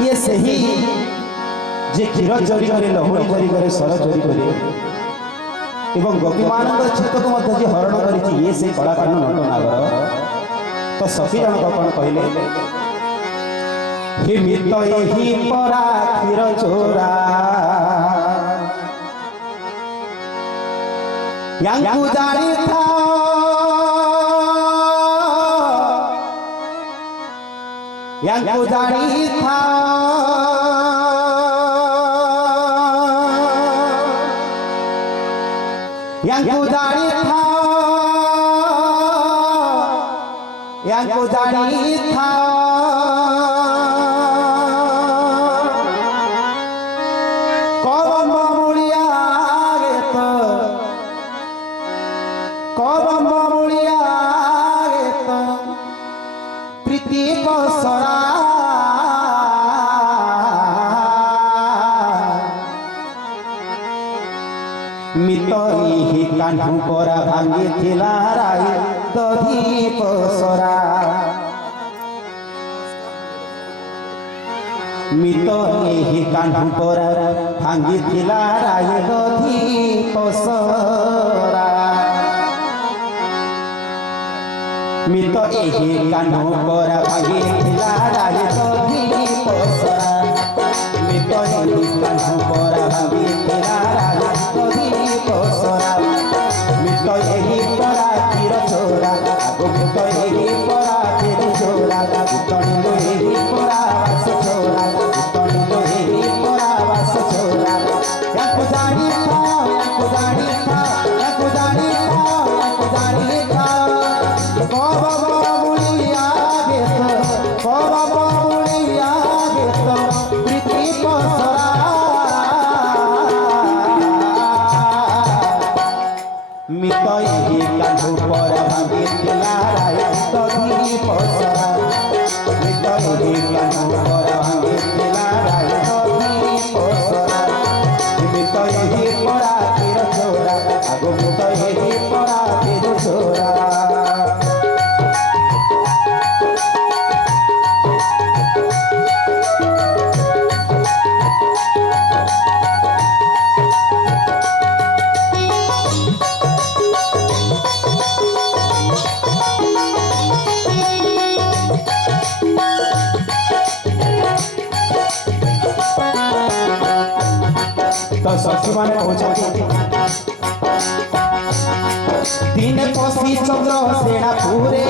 ये सही जे क्षीर चोरी करे लहुरी चोरी करे सर चोरी करे एवं गोपी मान चित्त को मध्य जे हरण करिछि ये से कलाकार नट नागर तो सखी जन कौन कहले हे मित एही परा क्षीर चोरा यांकु जानी था यांकु जानी था यांकु जानी था यांकु जानी था प्रीति को सरा मितई कान्हू परा भांगी थिला राई दधी पसरा मितई कान्हू परा भांगी थिला राई दधी पसरा मित एही कान्हू परा भांगी थिला राई दधी पसरा मित एही कान्हू परा भांगी थिला राई दधी पसरा मित एही परा क्षीर चोरा मित एही परा क्षीर चोरा तणिलो एही परा वास चोरा तणिलो एही परा वास चोरा याकु जानी था याकु जानी था याकु जानी था याकु जानी था मितई कान्हू परा भांगी थिला राई दधी पसरा मितई कान्हू परा भांगी थिला राई दधी पसरा मितई परा क्षीर चोरा आगो मितई परा क्षीर चोरा तो सखी माने पहुंचती दिन पसी चंद्र सेना पूरे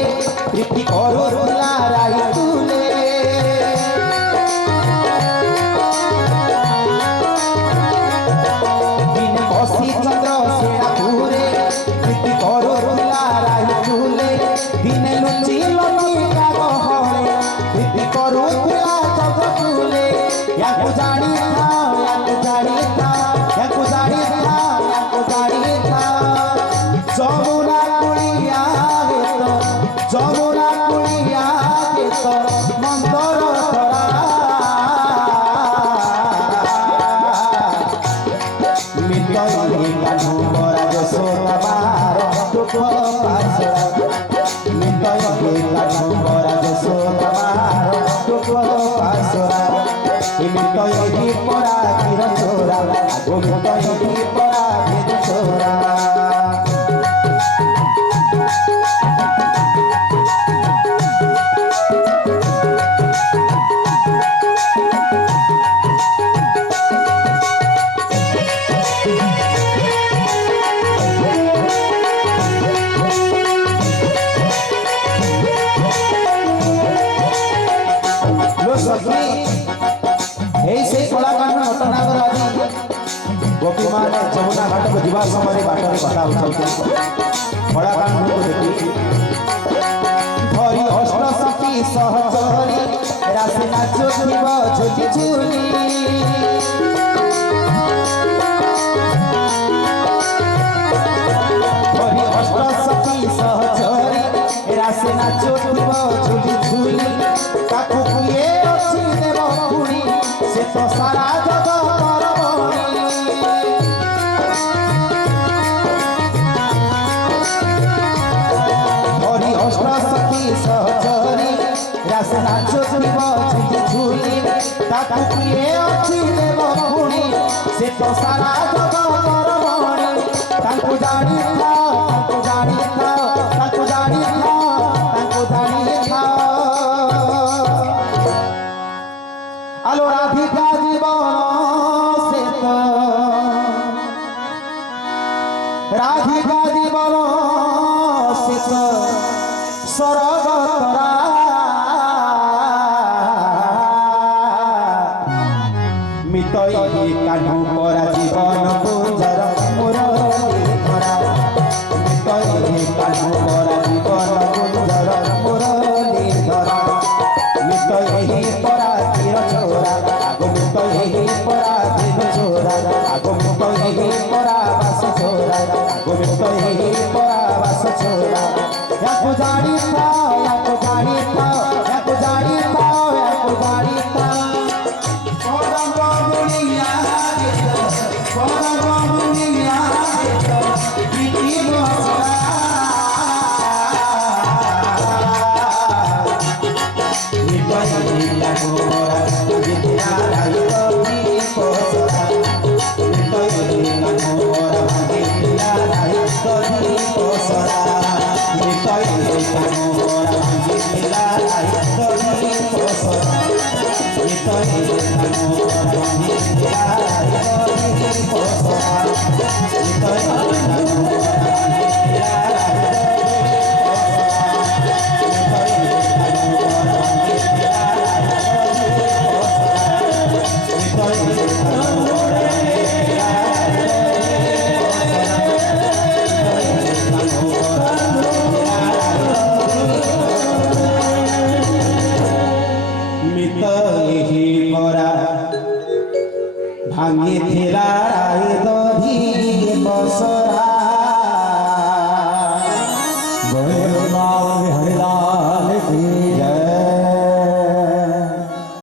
प्रीति करो तुला राई तुले दिन पसी चंद्र सेना पूरे प्रीति करो तुला राई तुले दिन लुचि लुचि का गहरे प्रीति करो तुला चंद्र तुले याकु जानी था याकु जानी था याकु जानी था याकु जानी था जमुना कुलिया जमुना कुलिया मंदर तरा मितई कान्हू परा यशोदा बार दुख पासरा मितई कान्हू परा यशोदा बार दुख पासरा मितई परा क्षीर चोरा आगो मितई परा क्षीर चोरा गोपी मान जमुना घाट को जीवा समय बाटर कथा उठाउछथि कलाकार को देखि धरी अष्ट सखी सहचरी राशि नाचुथिब झुली झुली धरी अष्ट सखी सहचरी राशि नाचुथिब झुली झुली ताकू किए अछि देव पुणी से तो सारा जगत सहचरी रास नाचो झुली ତାକୁ କିଏ ଅଛି ଦେବ ପୁଣି ସେ ତ ସାରା ଜଗତର ମଣି ତାଙ୍କୁ ଜାଣିଥାଅ ତାଙ୍କୁ ଜାଣିଥାଅ ତାଙ୍କୁ ଜାଣିଥାଅ ତାଙ୍କୁ ଜାଣିଥାଅ আলো রাধিকা জীবন সে তো রাধিকা জীবন সে তো স্বর্গতরা মিতই কাহ্নু পরা জীবন গুঞ্জর মুরলী ধরা মিতই কাহ্নু পরা জীবন গুঞ্জর মুরলী ধরা মিতই পরা তীর ছোরা আগো মিতই পরা তীর ছোরা আগো মিতই পরা বাস ছোরা আগো মিতই পরা বাস ছোরা ইয়াকু জানি থাও ইয়াকু জানি থাও ইয়াকু জানি থাও ইয়াকু জানি থাও ভাঙি ফেরা দধি বস